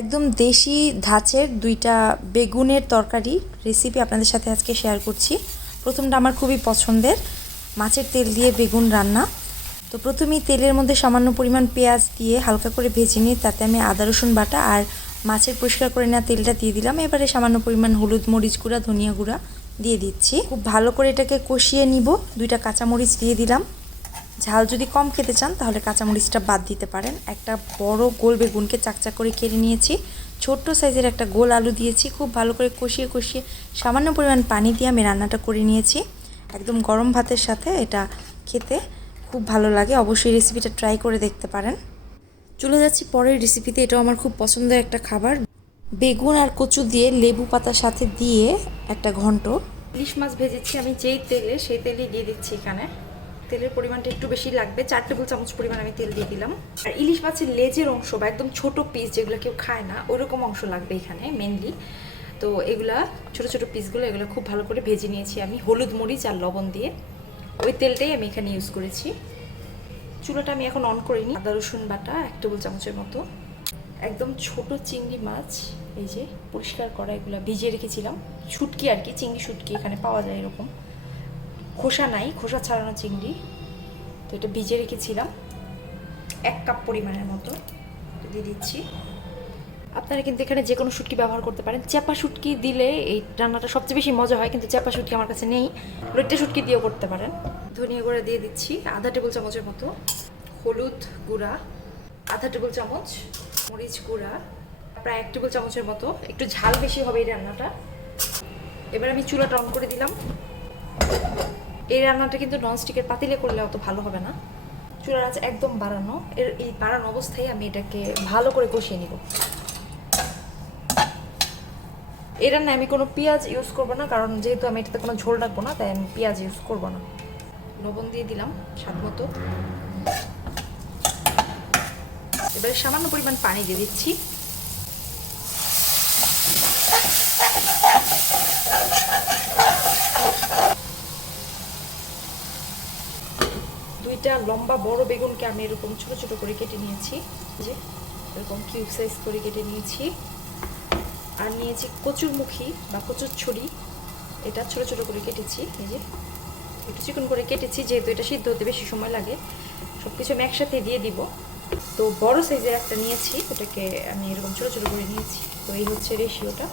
একদম দেশি ধাঁচের দুইটা বেগুনের তরকারি রেসিপি আপনাদের সাথে আজকে শেয়ার করছি। প্রথমটা আমার খুবই পছন্দের, মাছের তেল দিয়ে বেগুন রান্না। তো প্রথমেই তেলের মধ্যে সামান্য পরিমাণ পেঁয়াজ দিয়ে হালকা করে ভেজে নিয়ে তাতে আমি আদা রসুন বাটা আর মাছের পরিষ্কার করে নেওয়া তেলটা দিয়ে দিলাম। এবারে সামান্য পরিমাণ হলুদ, মরিচ গুঁড়া, ধনিয়া গুঁড়া দিয়ে দিচ্ছি। খুব ভালো করে এটাকে কষিয়ে নিব। দুইটা কাঁচামরিচ দিয়ে দিলাম। ঝাল যদি কম খেতে চান তাহলে কাঁচামরিচটা বাদ দিতে পারেন। একটা বড় গোল বেগুনকে চাকচাক করে কেটে নিয়েছি। ছোট্ট সাইজের একটা গোল আলু দিয়েছি। খুব ভালো করে কষিয়ে কষিয়ে সামান্য পরিমাণ পানি দিয়ে আমি রান্নাটা করে নিয়েছি। একদম গরম ভাতের সাথে এটা খেতে খুব ভালো লাগে। অবশ্যই রেসিপিটা ট্রাই করে দেখতে পারেন। চলে যাচ্ছি পরের রেসিপিতে। এটাও আমার খুব পছন্দের একটা খাবার, বেগুন আর কচু দিয়ে লেবু পাতার সাথে দিয়ে একটা ঘন্ট। ইলিশ মাছ ভেজেছি আমি যেই তেলে, সেই তেলেই দিয়ে দিচ্ছি। এখানে তেলের পরিমাণটা একটু বেশি লাগবে, 4 টেবিল চামচ পরিমাণ আমি তেল দিয়ে দিলাম। আর ইলিশ মাছের লেজের অংশ বা একদম ছোট পিস যেগুলো কেউ খায় না, ওইরকম অংশ লাগবে এখানে মেনলি। তো এগুলা ছোট ছোট পিসগুলো এগুলো খুব ভালো করে ভেজে নিয়েছি আমি হলুদ, মরিচ আর লবণ দিয়ে। ওই তেলটাই আমি এখানে ইউজ করেছি। চুলাটা আমি এখন অন করিনি। আদা রসুন বাটা 1 টেবিল চামচের মতো। একদম ছোট চিংড়ি মাছ, এই যে পরিষ্কার করা, এগুলো ভিজিয়ে রেখেছিলাম। শুটকি আর কি, চিংড়ি শুটকি এখানে পাওয়া যায় এরকম, খোসা নাই, খোসা ছাড়ানো চিংড়ি। তো এটা ভিজিয়ে রেখেছিলাম 1 কাপ পরিমাণের মতো দিয়ে দিচ্ছি। আপনারা কিন্তু এখানে যে কোনো শুটকি ব্যবহার করতে পারেন। চ্যাপা শুটকি দিলে এই রান্নাটা সবচেয়ে বেশি মজা হয়, কিন্তু চ্যাপা শুটকি আমার কাছে নেই। লইট্টা শুটকি দিয়েও করতে পারেন। ধনিয়া গুঁড়া দিয়ে দিচ্ছি 1/2 টেবিল চামচের মতো, হলুদ গুঁড়া 1/2 টেবিল চামচ, মরিচ গুঁড়া প্রায় 1 টেবিল চামচের মতো। একটু ঝাল বেশি হবে এই রান্নাটা। এবার আমি চুলাটা অন করে দিলাম। এই রান্নাটা কিন্তু ননস্টিকের পাতিলে করলে অত ভালো হবে না। চুলার আঁচ একদম বাড়ানো। এই বাড়ানো অবস্থায় আমি এটাকে ভালো করে কষিয়ে নিব। এই রান্নায় আমি কোনো পেঁয়াজ ইউজ করব না, কারণ যেহেতু আমি এটাতে কোনো ঝোল রাখবো না, তাই আমি পেঁয়াজ ইউজ করব না। লবণ দিয়ে দিলাম স্বাদ মতো। এবারে সামান্য পরিমাণ পানি দিয়ে দিচ্ছি। দুইটা লম্বা বড় বেগুনকে আমি এরকম ছোট ছোট করে কেটে নিয়েছি, যে এরকম কিউব সাইজ করে কেটে নিয়েছি। আর নিয়েছি কচুরমুখী বা কচুর ছড়ি, এটা ছোট ছোট করে কেটেছি। এই যে একটু চিকন করে কেটেছি, যেহেতু এটা সিদ্ধ হতে বেশি সময় লাগে। সব কিছু আমি একসাথে দিয়ে দিব। তো বড় সাইজের একটা নিয়েছি, ওটাকে আমি এরকম ছোট ছোট করে নিয়েছি। তো এই হচ্ছে রেশিওটা,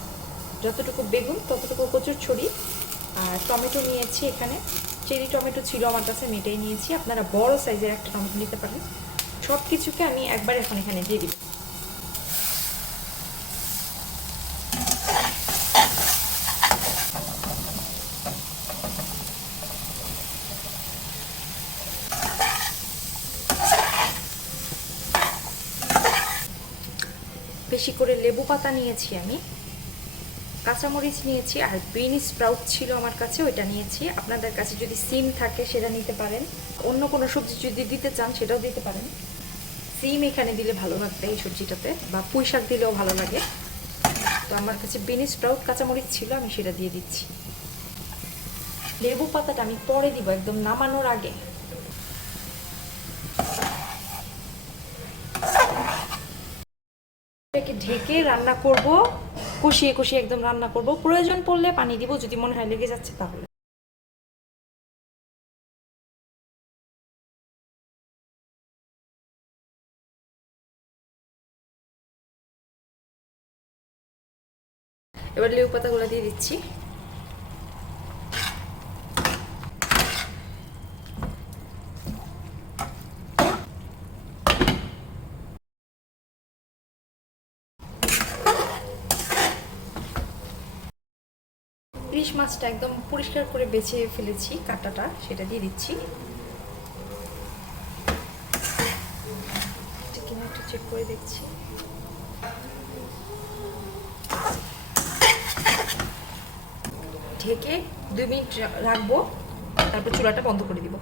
যতটুকু বেগুন ততটুকু কচুর ছড়ি। আর টমেটো নিয়েছি, এখানে চেরি টমেটো ছিল আমার কাছে, আমি এটাই নিয়েছি। আপনারা বড় সাইজের একটা টমেটো নিতে পারেন। সব কিছুকে আমি একবার এখন এখানে দিয়ে দিব। বেশি করে লেবু পাতা নিয়েছি আমি, কাঁচামরিচ নিয়েছি, আর গ্রিন স্প্রাউট ছিল আমার কাছে, ওইটা নিয়েছি। আপনাদের কাছে যদি সিম থাকে সেটা নিতে পারেন। অন্য কোনো সবজি যদি দিতে চান সেটাও দিতে পারেন। সিম এখানে দিলে ভালো লাগবে এই সবজিটাতে, বা পুঁই শাক দিলেও ভালো লাগে। তো আমার কাছে গ্রিন স্প্রাউট, কাঁচামরিচ ছিল, আমি সেটা দিয়ে দিচ্ছি। লেবু পাতাটা আমি পরে দিব, একদম নামানোর আগে। এটাকে ঢেকে রান্না করব, কষিয়ে কষিয়ে একদম রান্না করব। প্রয়োজন পড়লে পানি দিব, যদি মনে হয় লেগে যাচ্ছে তাহলে। এবার লেবু পাতাগুলো দিয়ে দিচ্ছি। ইলিশ মাছটা একদম পরিষ্কার করে বেছে ফেলেছি, কাঁটাটা সেটা দিয়ে দিচ্ছি। কিনা একটু চেক করে দেখছি। ঢেকে 2 মিনিট রাখবো, তারপর চুলাটা বন্ধ করে দিব।